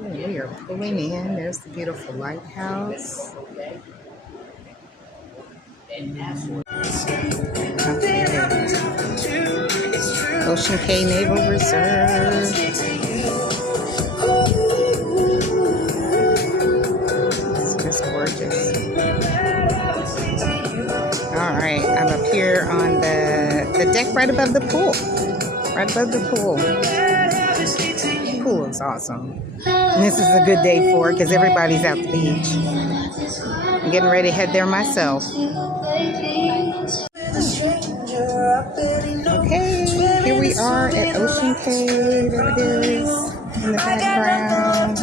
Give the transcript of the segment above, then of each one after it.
We are pulling in. There's the beautiful lighthouse. Okay. Ocean Cay Naval Reserve. It's just gorgeous. All right, I'm up here on the deck right above the pool. Right above the pool. The pool is awesome. And this is a good day for it because everybody's at the beach. I'm getting ready to head there myself. Okay, here we are at Ocean Cay. There it is in the background.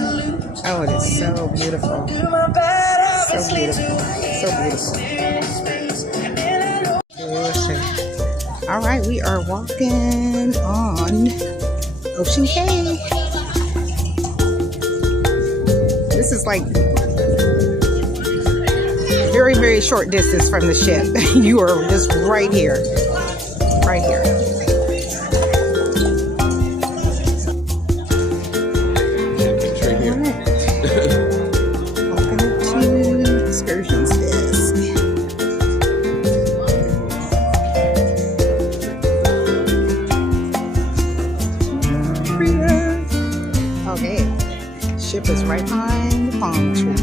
Oh, it is so beautiful. So beautiful. So beautiful. All right, we are walking on Ocean Cay. This is like very, very short distance from the ship. You are just right here. Right here. Right here. Welcome to Excursions Desk. Okay. Ship is right behind the palm tree.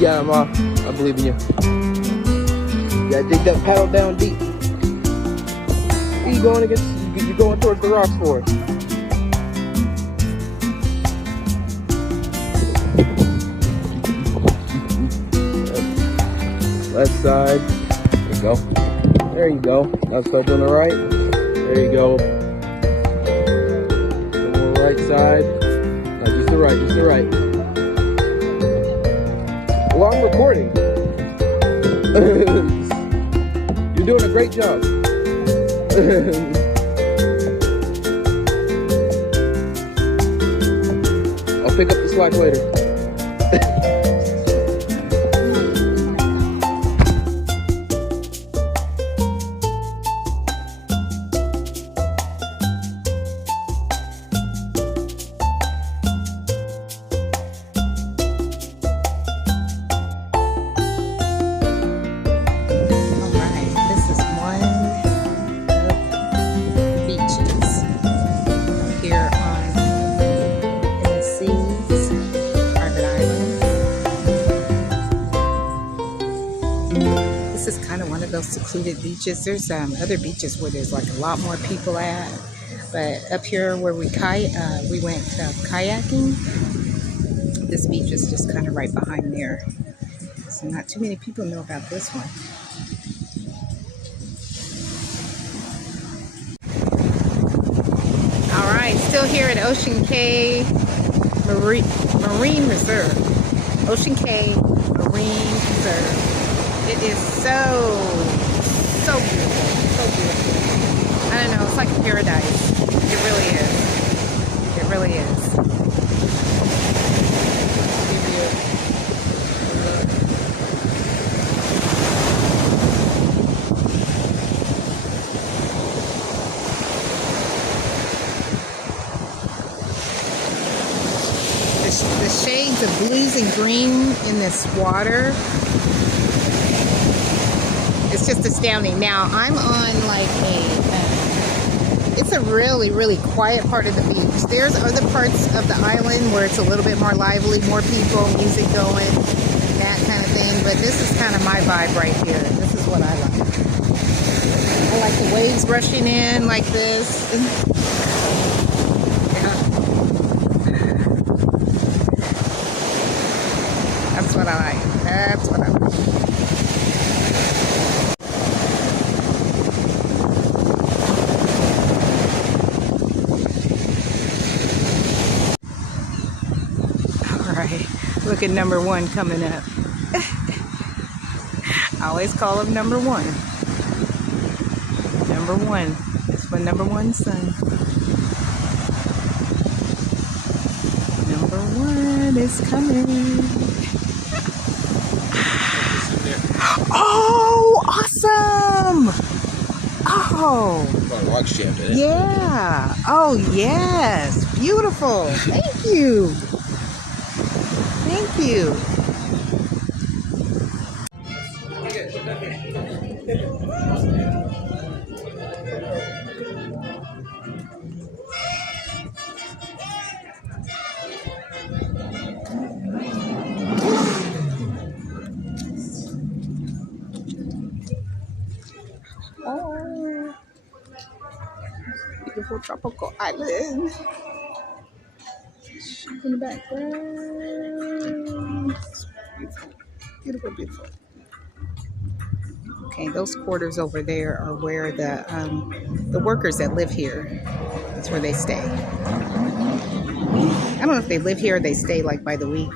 Yeah, Ma. I believe in you. Yeah, dig that paddle down deep. Where you going against? You're going towards the rocks for it. Left side. There you go. There you go. Left side on the right. There you go. Some more right side. No, just the right. Just the right. Well, I'm recording. You're doing a great job. I'll pick up the slack later. This is kind of one of those secluded beaches. There's other beaches where there's like a lot more people at, but up here where we went kayaking, this beach is just kind of right behind there. So not too many people know about this one. All right, still here at Ocean Cay Marine Reserve. Ocean Cay Marine Reserve. It is so beautiful, so beautiful. I don't know, it's like a paradise. It really is. It really is. The shades of blues and green in this water, it's just astounding. Now I'm on like it's a really, really quiet part of the beach. There's other parts of the island where it's a little bit more lively, more people, music going, that kind of thing. But this is kind of my vibe right here. This is what I like. I like the waves rushing in like this. That's what I like. That's what I like. All right. Look at number one coming up. I always call him number one. Number one. That's my number one son. Number one is coming. Oh, awesome! Oh, Oh, Rock stamped it. yeah. Oh, yes. Beautiful. Thank you. Thank you. Oh, beautiful tropical island. In the background. Beautiful. Beautiful, beautiful. Okay, those quarters over there are where the workers that live here, that's where they stay. I don't know if they live here or they stay like by the week.